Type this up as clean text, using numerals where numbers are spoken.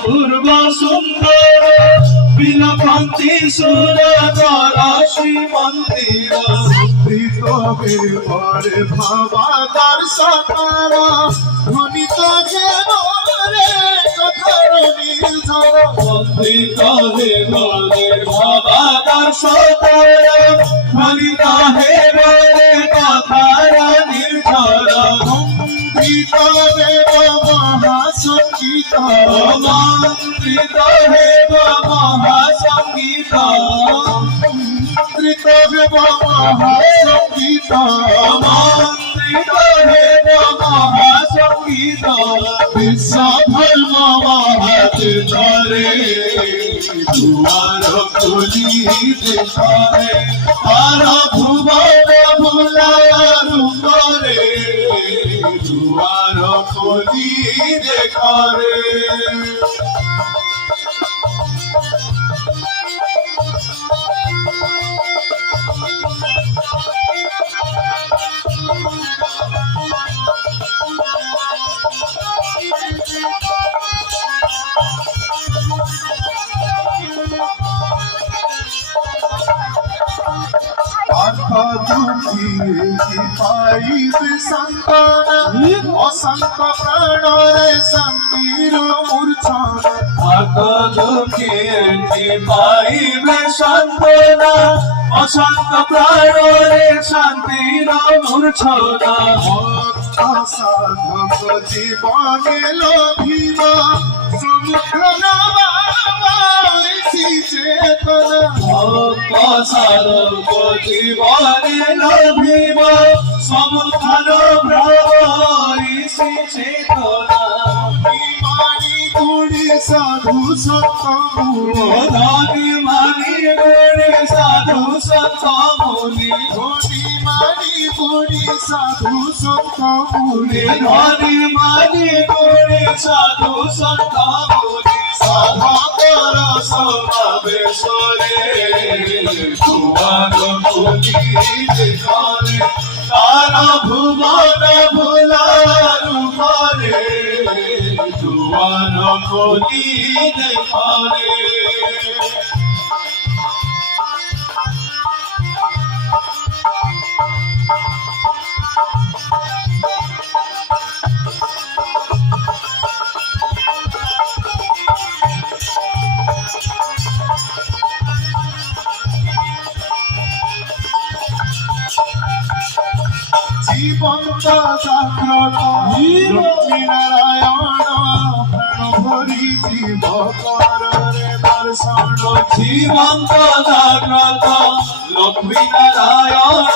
পূর্ব সুন্দর বিলপন্থী সুর রাশি মন্দির তবে পরে ভাবা তার সাকারা ধ্বনিত যেন রে কথার নির্ঝর বন্দিত হে বলে বাবা তার সতরা ধ্বনিত হে বলে কথার নির্ঝর মন্ত্রিত দেব মহাসঙ্গীত মন্ত্রিত হে মহাসঙ্গীত মন্ত্রিত দেব মহাসঙ্গীত মন্ত্রিত হে মহাসঙ্গীত বিশ্বধর্ম মহাত ধরে দুয়ার খুলিতে ধরে আর ভুবন ভুলার করে দুয়ার খুলিতে করে দুঃখী পাইবে সন্তান অসন্ত প্রাণরে শান্তির মূর্ছনা দুঃখে পাইবে সান্ত্বনা অশান্ত প্রাণরে শান্তির মূর্ছনা সাধক জীবনে লোভিব সমুদ্র নবাইছি চেতনা সাধক জীবনে লোভিব সমুদ্র ভ্রমইছি চেতনা মানি গুণী সাধু সন্ত ধনী মানি গুণী সাধু সন্ত মুনি ধনী মানি গুণী সাধু সন্ত মুনি ধনী মানি গুণী সাধু সন্ত মুনি সাধকর সমাবেশরে দুয়ার খুলিতে ধরে তার ভুবন ভুলার করে দুয়ার খুলিতে ধরে জীবন্ত জাগ্রত লক্ষ্মীনারায়ণ প্রাণ ভরি জীব কররে দর্শন জীবন্ত জাগ্রত লক্ষ্মী নারায়ণ